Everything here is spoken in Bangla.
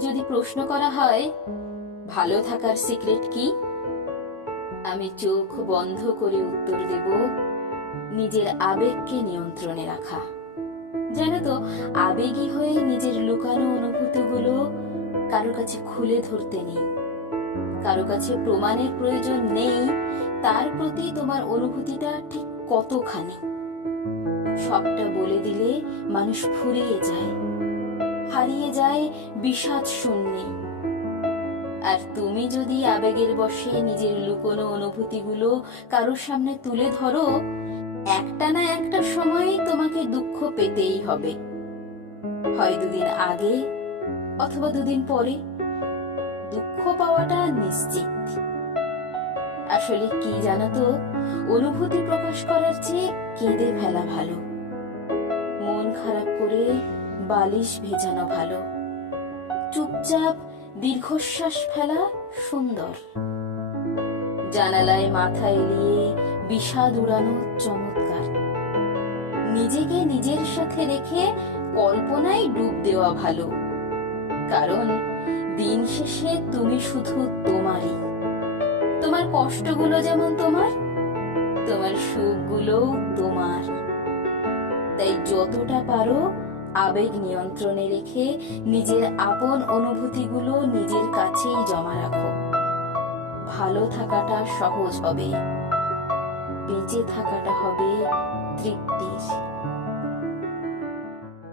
যদি প্রশ্ন করা হয়, ভালো থাকার সিক্রেট কি? আমি চোখ বন্ধ করে উত্তর দেব, নিজের আবেগকে নিয়ন্ত্রণে রাখা। জানো তো, আবেগী হয়ে নিজের লুকানো অনুভূতিগুলো কারও কাছে খুলে ধরতে নেই। কারও কাছে প্রমাণের প্রয়োজন নেই, তার প্রতি তোমার অনুভূতিটা ঠিক কতখানি। সবটা বলে দিলে মানুষ ফুরিয়ে যায়। হারিয়ে যায় বিষাদ শূন্যে। আর তুমি যদি আবেগের বশে নিজের লুকোনো অনুভূতিগুলো কারোর সামনে তুলে ধরো, একটা না একটা সময় তোমাকে দুঃখ পেতেই হবে। হয় দুদিন আগে অথবা দুদিন পরে। দুঃখ পাওয়াটা নিশ্চিত। আসলে কি জানো তো, অনুভূতি প্রকাশ করার চেয়ে কেঁদে ফেলা ভালো। মন খারাপ করে বালিশ ভেজানো ভালো। চুপচাপ দীর্ঘশ্বাস ফেলা সুন্দর। জানালায় মাথা এলিয়ে বিষাদ উড়ানো চমৎকার। নিজেকে নিজের সাথে রেখে কল্পনায় ডুব দেওয়া ভালো। কারণ দিন শেষে তুমি শুধু তোমারই। তোমার কষ্টগুলো যেমন তোমার তোমার সুখগুলোও তোমার। তাই যতটা পারো আবেগ নিয়ন্ত্রণে রেখে নিজের আপন অনুভূতিগুলো নিজের কাছেই জমা রাখো। ভালো থাকাটা সহজ হবে, বেঁচে থাকাটা হবে তৃপ্তির।